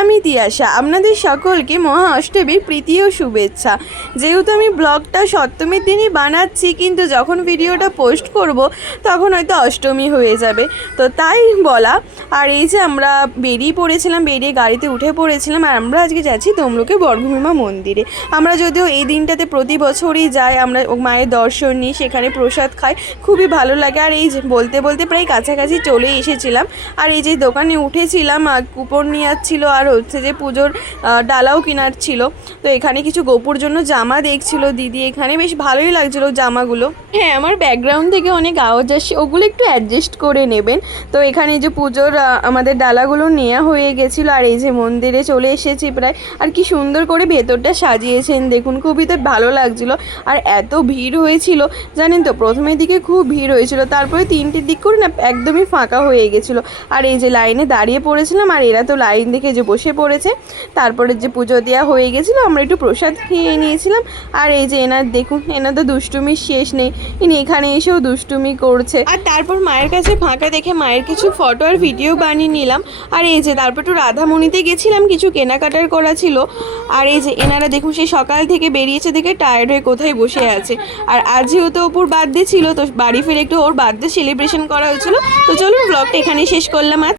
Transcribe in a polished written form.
আমি তিয়াশা, আপনাদের সকলকে মহা অষ্টমীর প্রীতি ও শুভেচ্ছা। যেহেতু আমি ব্লগটা সপ্তমীর দিনই বানাচ্ছি, কিন্তু যখন ভিডিওটা পোস্ট করব তখন হয়তো অষ্টমী হয়ে যাবে, তো তাই বলা। আর এই যে আমরা বেরিয়ে পড়েছিলাম, বেরিয়ে গাড়িতে উঠে পড়েছিলাম, আর আমরা আজকে যাচ্ছি তমলুকে বর্গভীমা মন্দিরে। আমরা যদিও এই দিনটাতে প্রতি বছরই যাই, আমরা মায়ের দর্শন নিই, সেখানে প্রসাদ খাই, খুবই ভালো লাগে। আর এই যে বলতে বলতে প্রায় কাছাকাছি চলে এসেছিলাম। আর এই যে দোকানে উঠেছিলাম, কুপন নিয়ে যাচ্ছিল, আর হচ্ছে যে পুজোর ডালাও কেনার ছিল। তো এখানে কিছু গোপুর জন্য জামা দেখছিল দিদি, এখানে বেশ ভালোই লাগছিলো জামাগুলো। হ্যাঁ, আমার ব্যাকগ্রাউন্ড থেকে অনেক আওয়াজ আসছে, ওগুলো একটু অ্যাডজাস্ট করে নেবেন। তো এখানে যে পুজোর আমাদের ডালাগুলো নেওয়া হয়ে গেছিলো, আর এই যে মন্দিরে চলে এসেছি প্রায়। আর কি সুন্দর করে ভেতরটা সাজিয়েছেন দেখুন, খুবই তো ভালো লাগছিলো। আর এত ভিড় হয়েছিল জানেন তো, প্রথমের দিকে খুব ভিড় হয়েছিল, তারপরে 3টের দিক করে না একদমই ফাঁকা হয়ে গেছিলো। আর এই যে লাইনে দাঁড়িয়ে পড়েছিলাম, আর এরা তো লাইন দেখে যে বসে পড়েছে। তারপরে যে পুজো দেওয়া হয়ে গেছিলো, আমরা একটু প্রসাদ খেয়ে নিয়েছিলাম। আর এই যে এনার দেখুন, এনার তো দুষ্টুমির শেষ নেই, ইনি এখানে এসেও দুষ্টুমি করছে। আর তারপর মায়ের কাছে ফাঁকা দেখে মায়ের কিছু ফটো আর ভিডিও বানিয়ে নিলাম। আর এই যে তারপর একটু রাধামণিতে গেছিলাম, কিছু কেনাকাটার করা ছিল। আর এই যে এনারা দেখুন, সে সকাল থেকে বেরিয়েছে দেখে টায়ার্ড হয়ে কোথায় বসে আছে। আর আজ যেহেতু অপুর বার্থডে ছিল, তো বাড়ি ফিরে একটু ওর বার্থডে সেলিব্রেশন করা হয়েছিল। তো চলুন ব্লগটা এখানেই শেষ করলাম।